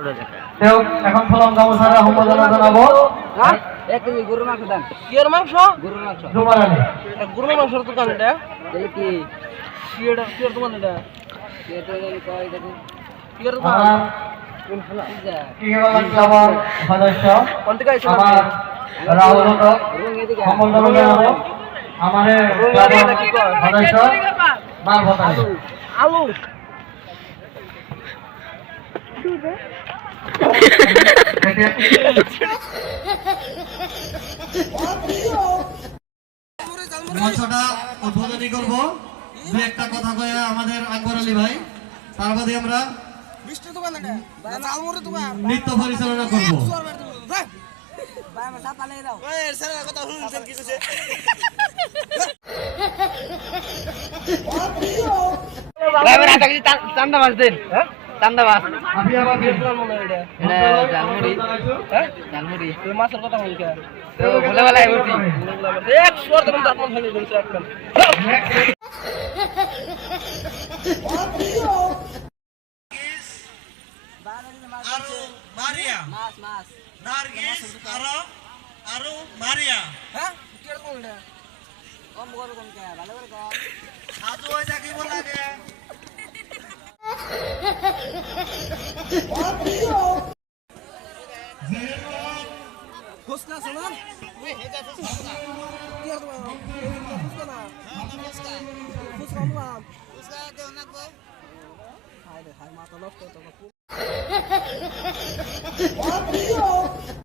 এখন ফলম গামছারা সম্বোধনা জানাবো। হ্যাঁ 1 কেজি গরুর মাংস দেন। কি এর মাংস? গরুর মাংস। জুমারানি এটা গরুর মাংসের দোকান এটা। তাহলে কি কি এটা কি এর দোকান এটা? এটা কয় দেখুন কি এর দোকান? আমার কি বলেন আমার সদস্য কোন থেকে আইছেন আমার আপনি? রাহুল তো রুং এদিকে সম্বোধনা জানাবো। আমারে সদস্য মাল ভতানি আলু মঞ্চটা উদ্বোধনী করবো। দু একটা কথা কয়ে আমাদের আকবর আলী ভাই, তার বাদে আমরা মিষ্টির দোকান এটা ঝালমুড়ির দোকান নৃত্য পরিচালনা করবো। ভাই আমার সাথে পালিয়ে দাও ওই স্যারের কথা শুনছেন কি কইছে ভাই আমার আটা কেজি চান্দা মাছ দেন। হ্যাঁ চান্দা মাছ আমি আবার এটা জালমুড়ি। হ্যাঁ জালমুড়ি তুই মাছের কথা বলকে তো বলে বলে বলছি এক সোর তুমি দাঁত ফেলে দিয়েছো একদম আরো মারিয়া মাছ মাছ নার্গিস আরো মারিয়া হ্যাঁ কি এর দোকান এটা কম করো কম কে ভালো করে কম সাধু ওই যাকে বলাগে ফুসকা শোনান ওই হেজা ফুসকা কি এর দোকান ফুসকা না ফুসকা ফুসকা না ফুসকা দেও না গো হাই রে হাই মাথা নষ্ট তো